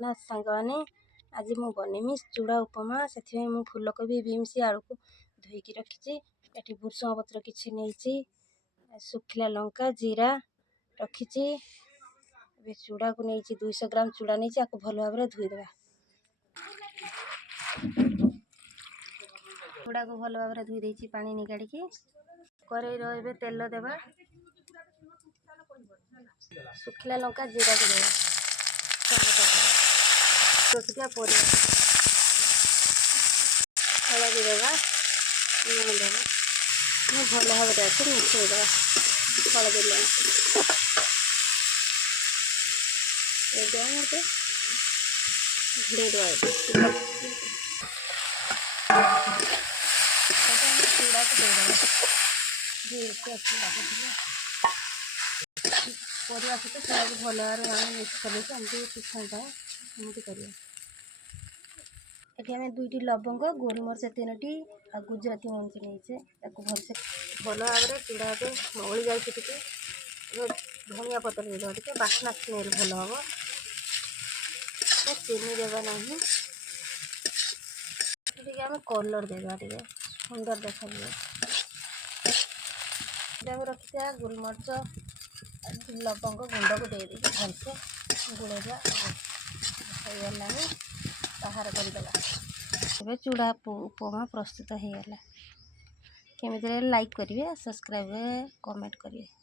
ना सांगने आज मु बनमी चूड़ा उपमा से मु फूलकोबी बीन्स आलू को धोईकी रखी ये भूषण पत्र किसी नहीं सुखिला लंका जीरा रखी चूड़ा को नहीं 200 ग्राम चूड़ा नहीं आपको भल भाव धोईदेवा चूड़ा को भल भाव धोई देती पानी निकाड़ी कड़े रे तेल देवा सुखिला लंका जीरा को देवा रखिया परिया हलदी देवा लुण देवा भल भाव मिसईदेवा हलदी लुण घोड़े देवा चूड़ा को देदेवा परिया सहित चूड़ा को भल भाव मिक्स करके पिछाटा एमती कर आम 2टी लवंग गोलमरिच 3टी आ गुजराती मंची नहीं भलसे भल भाव चूड़ा के मौली जाए धनिया पतर देदेवा बास्ना स्मेल भल हम चीनी देवा ना आम कलर देवा सुंदर देखा रखी गोलमरिच लवंग गुंड को दे भलसे गुड़ेगा होगला बाहर करदे चूड़ा उपमा प्रस्तुत होगला केमी लाइक करेंगे सब्सक्राइब कमेंट करेंगे।